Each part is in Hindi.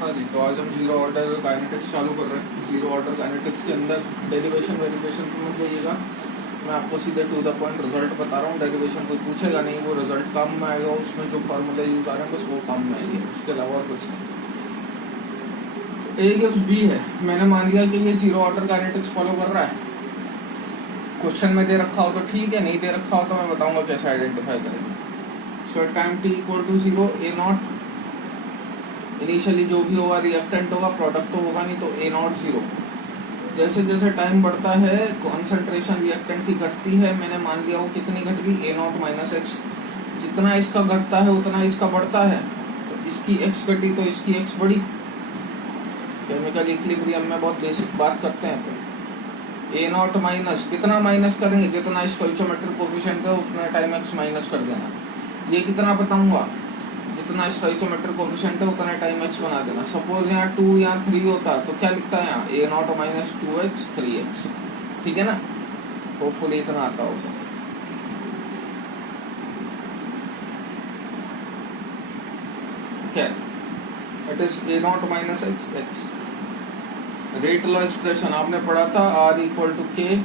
हाँ जी, तो आज हम जीरो ऑर्डर काइनेटिक्स चालू कर रहे हैं। जीरो ऑर्डर काइनेटिक्स के अंदर डेरिवेशन वेरिएशन पे मत जाइएगा। मैं आपको सीधे टू द पॉइंट रिजल्ट बता रहा हूँ। डेरिवेशन कोई पूछेगा नहीं, वो रिजल्ट काम में आएगा। उसमें जो फार्मूला यूज आ रहे हैं बस वो काम में आएंगे, उसके अलावा कुछ नहीं। ए गिव्स बी है, मैंने मान लिया कि ये जीरो ऑर्डर काइनेटिक्स फॉलो कर रहा है। क्वेश्चन में दे रखा हो तो ठीक है, नहीं दे रखा हो तो मैं बताऊंगा कैसे आइडेंटिफाई करेंगे। So time T equal to zero, A naught initially जो भी होगा रिएक्टेंट होगा, प्रोडक्ट तो होगा नहीं, तो ए नॉट जीरो। जैसे जैसे टाइम बढ़ता है कॉन्सेंट्रेशन रिएक्टेंट की घटती है। मैंने मान लिया वो कितनी घट गई, ए नॉट माइनस एक्स। जितना इसका घटता है उतना इसका बढ़ता है, तो इसकी एक्स घटी तो इसकी एक्स बढ़ी। केमिकल इक्विलिब्रियम में बहुत बेसिक बात करते हैं। तो ए नॉट माइनस, कितना माइनस करेंगे, जितना स्टोइचोमेट्रिक कोफिशिएंट है उतना टाइम एक्स माइनस कर देना। ये कितना बताऊंगा, जितना स्टोइचोमेट्रिक कोफिशिएंट है उतना टाइम एक्स बना देना। सपोज यहाँ 2 यहाँ 3 होता तो क्या लिखता है यहाँ, ए नॉट माइनस 2x 3x। ठीक है ना, होपफुली इतना आता होगा। क्या it is A naught minus X X. Rate law expression आपने पढ़ा था, R equal to K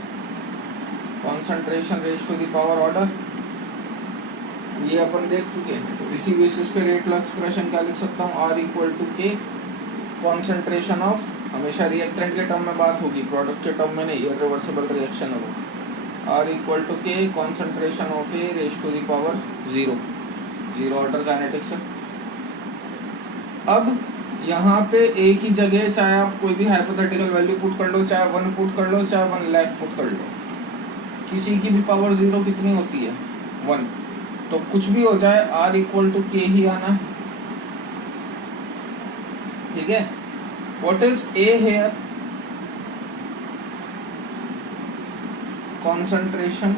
concentration raise to the power order, ये अपन देख चुके हैं। तो इसी बेसिस पे रेट लॉ एक्सप्रेशन क्या लिख सकता हूँ, R equal to K concentration of, हमेशा रिएक्टेंट के टर्म में बात होगी, प्रोडक्ट के टर्म में नहीं, इरिवर्सिबल रिएक्शन है वो। R equal to K concentration of A raise to the power zero, zero order kinetics है। अब यहाँ पे एक ही जगह चाहे आप कोई भी हाइपोथेटिकल वैल्यू पुट कर लो, चाहे 1 पुट कर लो, चाहे 1 लाख पुट कर लो, किसी की भी पावर जीरो कितनी होती है, 1। तो कुछ भी हो जाए R इक्वल टू के ही आना है। ठीक है, what is A here, concentration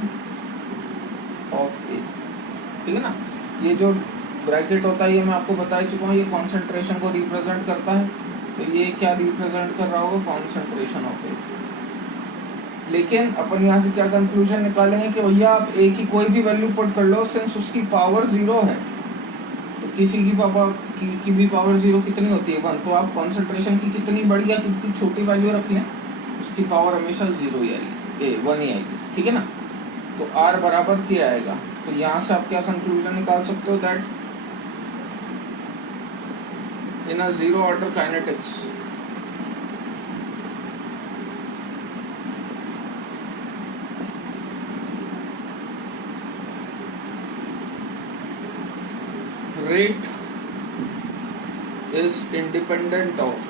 of A। ठीक है ना, ये जो ब्रैकेट होता है ये मैं आपको बता चुका हूँ, ये कॉन्सेंट्रेशन को रिप्रेजेंट करता है। तो ये क्या रिप्रेजेंट कर रहा होगा, कॉन्सेंट्रेशन ऑफ A। लेकिन अपन यहाँ से क्या कंक्लूजन निकालेंगे कि भैया आप A की कोई भी वैल्यू पुट कर लो, सिंस उसकी पावर जीरो है, तो किसी की पावर की भी पावर जीरो कितनी होती है, 1। तो आप कॉन्सेंट्रेशन की कितनी बड़ी या कितनी छोटी वैल्यू रख लें, उसकी पावर हमेशा जीरो ही आएगी, 1 ही आएगी। ठीक है ना, तो R बराबर क्या आएगा। तो यहाँ से आप क्या कंक्लूजन निकाल सकते हो, that in a zero order kinetics rate is independent of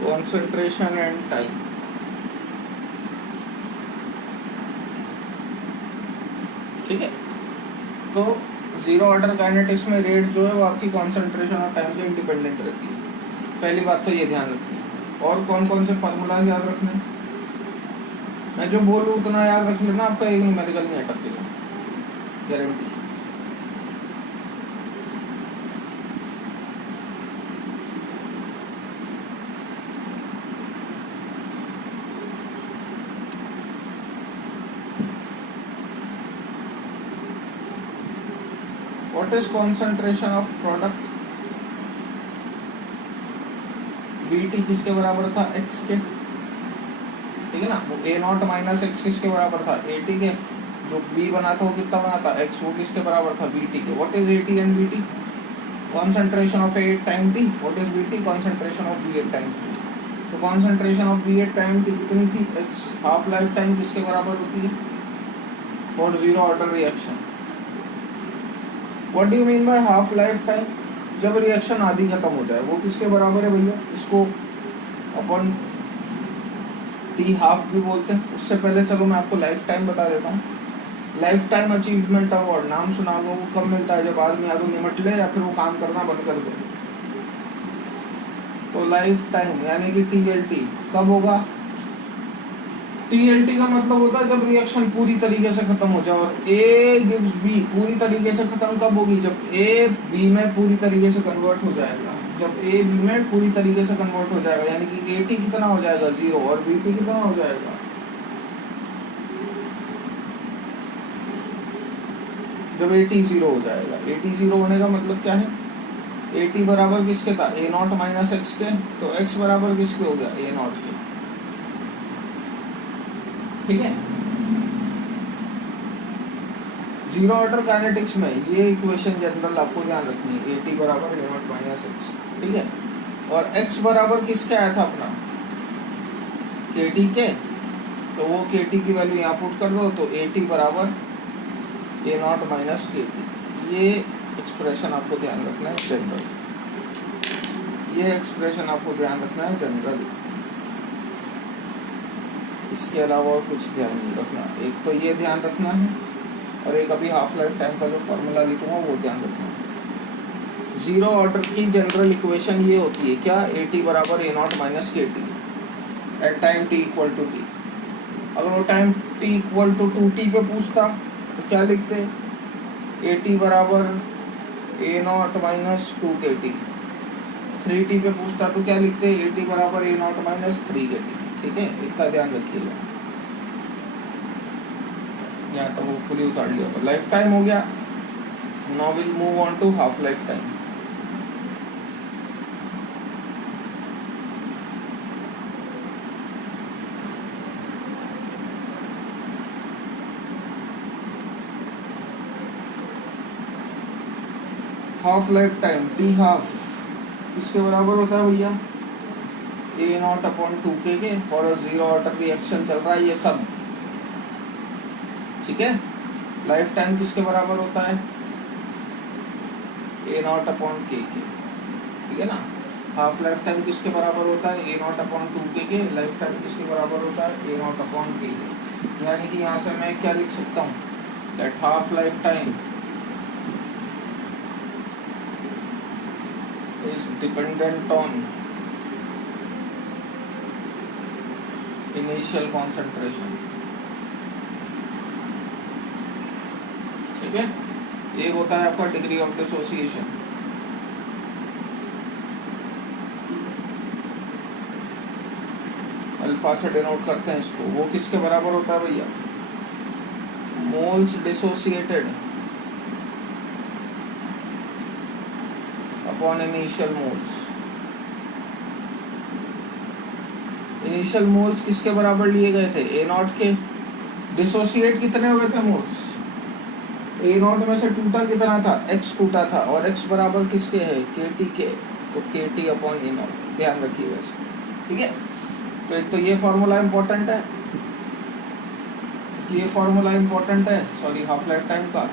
concentration and time। ठीक है, तो जीरो ऑर्डर काइनेटिक्स में रेट जो है वो आपकी कॉन्सेंट्रेशन और टाइम से इंडिपेंडेंट रहती है। पहली बात तो ये ध्यान रखिए। और कौन कौन से फार्मूलाज याद रखने, मैं जो बोलूँ उतना याद रख लेना, आपका एक न्यूमेरिकल नहीं अटकेगा, guarantee. What is concentration of product, BT किसके बराबर था, x के। ठीक है ना, वो A नॉट माइनस एक्स किसके बराबर था, AT के। जो B बना था वो कितना बना था, x, वो किसके बराबर था, BT के। What is AT and BT, concentration of A time T। What is BT, concentration of B time T। तो concentration of B time T कितनी थी, x। हाफ लाइफ टाइम किसके बराबर होती है for zero order reaction. What do you mean by half life time, जब रिएक्शन आधी खत्म हो जाए, वो किसके बराबर है भैया, इसको अपन टी हाफ भी बोलते हैं। उससे पहले चलो मैं आपको लाइफ टाइम बता देता हूँ। लाइफ टाइम अचीवमेंट अवार्ड नाम सुना लो, वो कब मिलता है, जब आदमी आगे निमट ले या फिर वो काम करना बंद कर दे। तो लाइफ टाइम यानी कि TLT कब होगा, TLT का मतलब होता है जब रिएक्शन पूरी तरीके से खत्म हो जाए। और A गिव्स B पूरी तरीके से खत्म कब होगी, जब A B में पूरी तरीके से कन्वर्ट हो जाएगा। जब ए बी में पूरी तरीके से कन्वर्ट हो जाएगा, यानी कि ए टी कितना हो जाएगा 0 और बी टी कितना हो जाएगा, जब ए टी 0 हो जाएगा। ए टी 0 होने का मतलब क्या है, ए टी बराबर किसके था, ए नॉट माइनस एक्स के, तो एक्स बराबर किसके हो गया, ए नॉट के। ठीक है, जीरो ऑर्डर काइनेटिक्स में ये इक्वेशन जनरल आपको ध्यान रखनी है, ए टी बराबर ए नॉट माइनस एक्स। ठीक है, और एक्स बराबर किसके आया था अपना, के टी के, तो वो के टी की वैल्यू यहाँ पुट कर दो, तो ए टी बराबर A naught minus K T. ये एक्सप्रेशन आपको ध्यान रखना है जनरल, ये एक्सप्रेशन आपको ध्यान रखना है जनरल, इसके अलावा और कुछ ध्यान नहीं रखना। एक तो ये ध्यान रखना है, और एक अभी हाफ लाइफ टाइम का जो फॉर्मूला लिखूंगा वो ध्यान रखना है। जीरो ऑर्डर की जनरल इक्वेशन ये होती है क्या, ए टी बराबर A naught minus K T at time T equal to T. अगर वो time T equal to 2t पे पूछता तो क्या लिखते, ए टी बराबर ए नॉट माइनस 2 के टी। 3t पे पूछता तो क्या लिखते, ए टी बराबर ए नॉट माइनस 3 के टी। ठीक है, इसका ध्यान रखिएगा। यहाँ तो वो फुली उतार लिया, लाइफ टाइम हो गया। Now will move on to half life time. Half life time T half किसके बराबर होता है भैया, ए नॉट अपॉन 2 के फॉर जीरो ऑर्डर रिएक्शन चल रहा है ये सब। ठीक है, लाइफ टाइम किसके बराबर होता है, ए नॉट अपॉन के। ठीक है ना, हाफ लाइफ टाइम किसके बराबर होता है, ए नॉट अपॉन 2 के। लाइफ टाइम किसके बराबर होता है, ए नॉट अपॉन के। यानी कि यहाँ से मैं क्या लिख सकता हूँ, that half life time is dependent on initial concentration। ठीक है, एक होता है आपका डिग्री ऑफ डिसोसिएशन, अल्फा से डिनोट करते हैं इसको। वो किसके बराबर होता है भैया, moles dissociated upon initial moles. Initial moles किसके बराबर लिए गए थे, ए नॉट के। डिसोसिएट कितने हुए थे मोल्स, ए नॉट में से टूटा कितना था, एक्स टूटा था, और एक्स बराबर किसके है, के टी के, तो के टी अपॉन ए नॉट। ध्यान रखिएगा इसको। ठीक है, तो एक तो ये फॉर्मूला इंपॉर्टेंट है, ये फॉर्मूला इंपॉर्टेंट है सॉरी हाफ लाइफ टाइम का,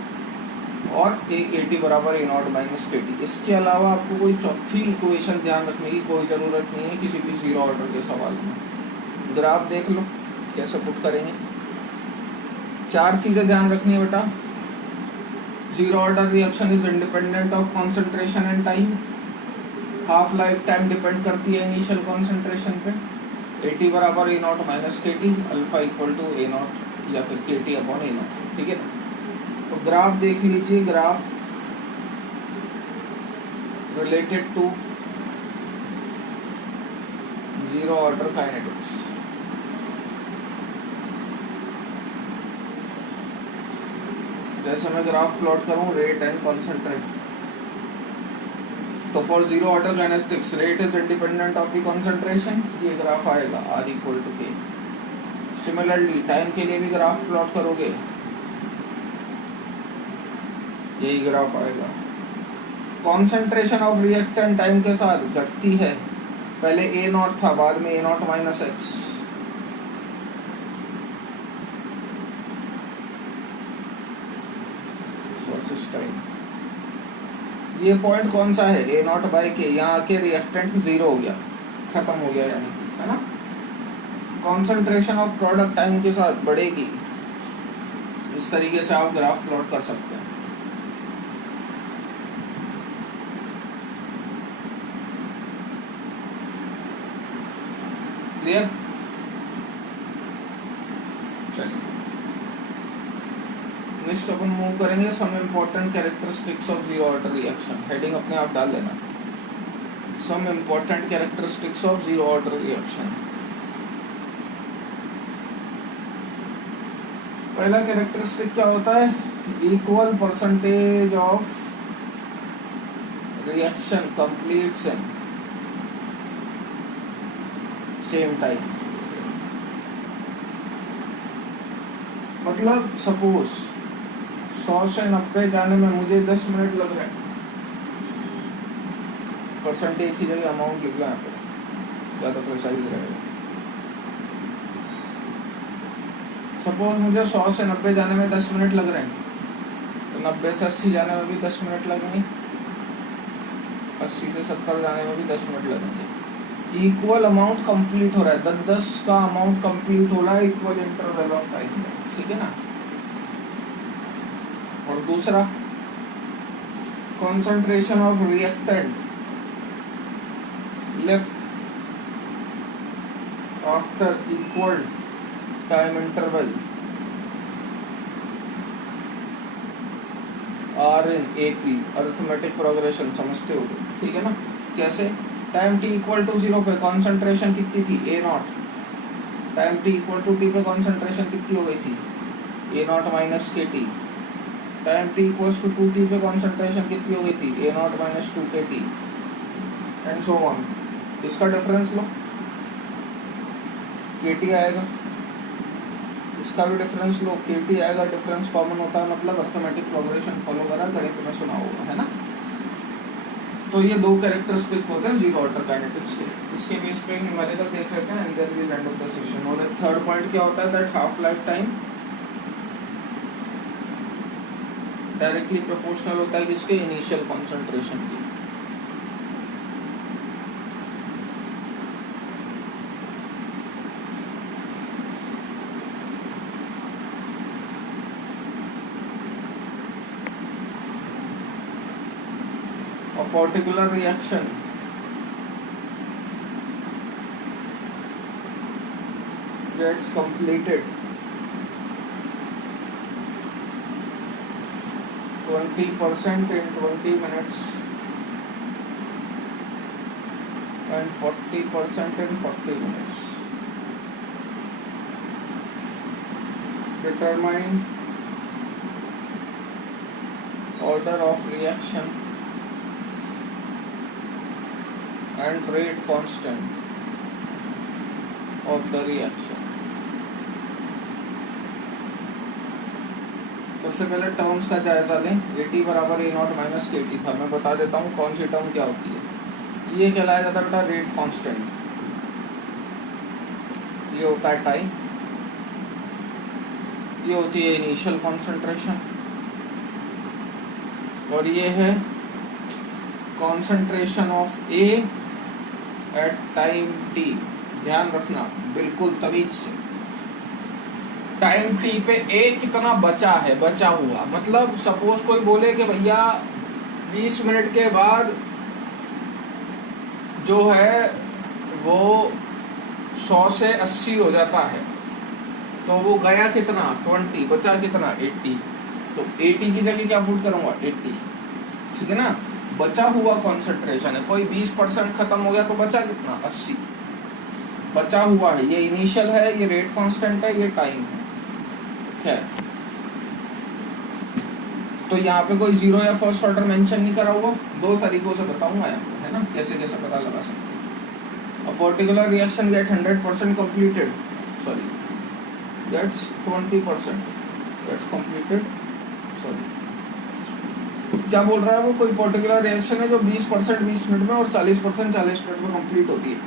और एक ए टी बराबर A naught minus K T. इसके अलावा आपको कोई चौथी इक्वेशन ध्यान रखने की कोई ज़रूरत नहीं है किसी भी जीरो ऑर्डर के सवाल में। ग्राफ देख लो कैसे पुट करेंगे। 4 चीज़ें ध्यान रखनी है बेटा। Zero order reaction is independent of concentration and time. Half life time depend करती है इनिशियल कॉन्सेंट्रेशन पे। ए टी बराबर A naught minus K T, alpha equal to A naught या फिर के टी अपॉन ए नॉट। ठीक है, तो ग्राफ देख लीजिए, graph related to zero order kinetics. जैसे मैं ग्राफ प्लॉट करूं रेट एंड कॉन्सेंट्रेट, तो for zero order kinetics rate is independent of the concentration, ये ग्राफ आएगा R equal to K. Similarly time के लिए भी ग्राफ प्लॉट करोगे, यही ग्राफ आएगा। कॉन्सेंट्रेशन ऑफ रिएक्टेंट टाइम के साथ घटती है, पहले ए नॉट था बाद में A naught minus X. Versus time, ये पॉइंट कौन सा है, ए नॉट बाई के। यहाँ आके रिएक्टेंट 0 हो गया, खत्म हो गया यानी, है ना। कॉन्सेंट्रेशन ऑफ प्रोडक्ट टाइम के साथ बढ़ेगी। इस तरीके से आप ग्राफ प्लॉट कर सकते हैं। क्लियर, चलिए नेक्स्ट अपन मूव करेंगे some important characteristics of zero order reaction. Heading अपने आप डाल लेना, some important characteristics of zero order reaction. पहला कैरेक्टरिस्टिक क्या होता है, equal percentage of reaction completes in same time. मतलब सपोज 100 से 90 जाने में मुझे 10 मिनट लग रहे हैं, परसेंटेज की जगह अमाउंट लिख रहा है, ज़्यादा प्रिसाइज रहेगा। सपोज मुझे 100 से 90 जाने में 10 मिनट लग रहे हैं, तो 90 से 80 जाने में भी 10 मिनट लगेंगे, 80 से 70 जाने में भी 10 मिनट लगेंगे। इक्वल अमाउंट कंप्लीट हो रहा है, 10-10 का अमाउंट कंप्लीट हो रहा है इक्वल इंटरवल ऑफ टाइम में, ठीक है ना। और दूसरा, concentration of reactant left after equal time interval are in AP, arithmetic progression समझते हो, ठीक है ना। कैसे, टाइम टी इक्वल टू 0 पे कॉन्सेंट्रेशन कितनी थी, A naught. Time T equal to T पे कॉन्सेंट्रेशन कितनी हो गई थी, A naught minus K T. Time T equals to 2t पे कॉन्सेंट्रेशन कितनी हो गई थी, A naught minus 2kt and so on. इसका डिफरेंस लो, kt आएगा, इसका भी डिफरेंस लो, kt आएगा, डिफरेंस कॉमन होता है, मतलब अर्थमेटिक प्रोग्रेशन फॉलो करा, गणित में सुना होगा, है ना। तो ये दो कैरेक्टरिस्टिक होते हैं जीरो ऑर्डर काइनेटिक्स के। इसके बेस पे न्यूमेरिकल देख लेते हैं and then we end of the session. और थर्ड पॉइंट क्या होता है, that half life time directly proportional होता है किसके, इनिशियल कंसंट्रेशन की। A particular reaction gets completed 20% in 20 minutes and 40% in 40 minutes. Determine order of reaction and rate constant of the reaction. सबसे पहले टर्म्स का जायजा लें। AT बराबर A naught minus K T था, मैं बता देता हूँ कौन सी टर्म क्या होती है। ये कहलाया जाता है बेटा रेट कांस्टेंट, ये होता है टाइम, ये होती है इनिशियल कॉन्सेंट्रेशन, और ये है concentration of A at time T. ध्यान रखना बिल्कुल तमीज से, टाइम टी पे ए कितना बचा है, बचा हुआ मतलब सपोज कोई बोले कि भैया 20 मिनट के बाद जो है वो 100 से 80 हो जाता है, तो वो गया कितना 20, बचा कितना 80, तो 80 की जगह क्या पुट करूंगा 80, ठीक है ना। बचा हुआ कॉन्सेंट्रेशन है, कोई 20% खत्म हो गया तो बचा कितना 80 बचा हुआ है। ये इनिशियल है, ये रेट कांस्टेंट है, ये टाइम है। तो यहाँ पे कोई जीरो या फर्स्ट ऑर्डर मेंशन नहीं करा हुआ, दो तरीकों से बताऊंगा आपको, है ना, कैसे कैसे पता लगा सकते हैं। A particular reaction get 100% completed, sorry gets 20% gets completed, sorry क्या बोल रहा है वो, कोई पर्टिकुलर रिएक्शन है जो 20% 20 मिनट में और 40% 40 मिनट में कंप्लीट होती है।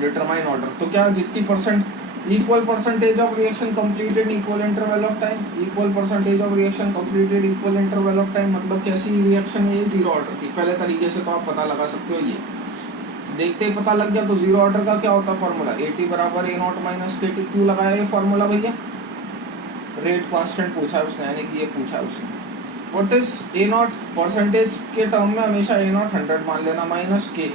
डिटरमाइन ऑर्डर, तो क्या जितनी percent, equal percentage of reaction completed equal interval of time, equal percentage of reaction completed equal interval of time, मतलब कैसी रिएक्शन है ये जीरो ऑर्डर की। पहले तरीके से तो आप पता लगा सकते हो, ये देखते ही पता लग गया। तो जीरो ऑर्डर का क्या होता है फॉर्मूला, AT बराबर A naught minus K T. क्यों लगाया ये फॉर्मूला भैया, रेट कांस्टेंट पूछा है उसने, यानी कि ये पूछा है उसने। What is A not, percentage के टर्म में हमेशा ए नॉट 100 मान लेना, माइनस के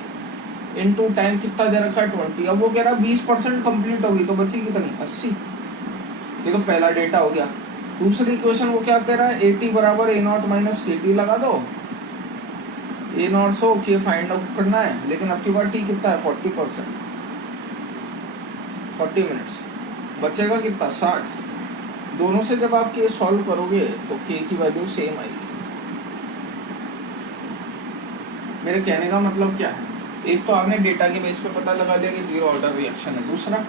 इनटू टाइम कितना दे रखा है 20। अब वो कह रहा है 20% कंप्लीट होगी तो बची कितनी 80। ये तो पहला डेटा हो गया। दूसरी इक्वेशन वो क्या कह रहा है, AT बराबर A naught minus K T लगा दो, ए नॉट से ओके फाइंड आउट करना है, लेकिन अब की बार टी कितना है 40%, 40 मिनट्स, बचेगा कितना 60। दोनों से जब आप के सॉल्व करोगे तो के की वैल्यू सेम आएगी। मेरे कहने का मतलब क्या है, एक तो आपने डेटा के बेस पे पता लगा लिया कि जीरो ऑर्डर रिएक्शन है। दूसरा,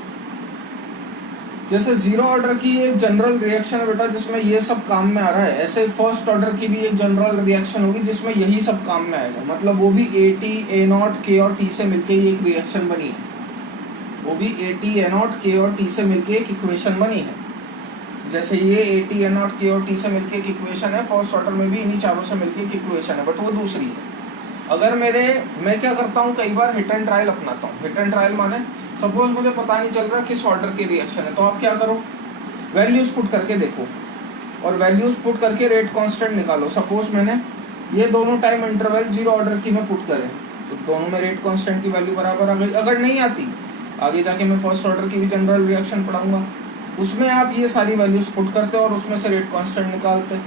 जैसे जीरो ऑर्डर की एक जनरल रिएक्शन है बेटा जिसमें ये सब काम में आ रहा है, ऐसे फर्स्ट ऑर्डर की भी एक जनरल रिएक्शन होगी जिसमें यही सब काम में आएगा। मतलब वो भी ए टी ए नॉट के और टी से मिलके ये एक रिएक्शन बनी है, वो भी ए टी ए नॉट के और टी से मिलके एक इक्वेशन बनी है। जैसे ये ए टी ए नॉट के और टी से मिलके एक इक्वेशन है, फर्स्ट ऑर्डर में भी इन्हीं चारों से मिलके एक इक्वेशन है, बट वो दूसरी है। अगर मैं क्या करता हूँ, कई बार हिट एंड ट्रायल अपनाता हूँ। हिट एंड ट्रायल माने सपोज मुझे पता नहीं चल रहा किस ऑर्डर की रिएक्शन है, तो आप क्या करो, वैल्यूज पुट करके देखो और वैल्यूज पुट करके रेट कांस्टेंट निकालो। सपोज मैंने ये दोनों टाइम इंटरवल जीरो ऑर्डर की मैं पुट करें तो दोनों में रेट कांस्टेंट की वैल्यू बराबर आ गई। अगर नहीं आती, आगे जाके मैं फर्स्ट ऑर्डर की भी जनरल रिएक्शन पढ़ाऊंगा, उसमें आप ये सारी वैल्यूज पुट करते और उसमें से रेट कांस्टेंट निकालते।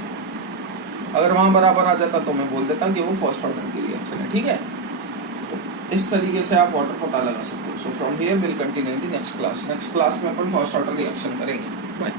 अगर वहाँ बराबर आ जाता तो मैं बोल देता कि वो फर्स्ट ऑर्डर की रिएक्शन है। ठीक है, तो इस तरीके से आप ऑर्डर पता लगा सकते हो। So from here will continue in the next class. Next class में अपन फर्स्ट ऑर्डर रिएक्शन करेंगे। बाय।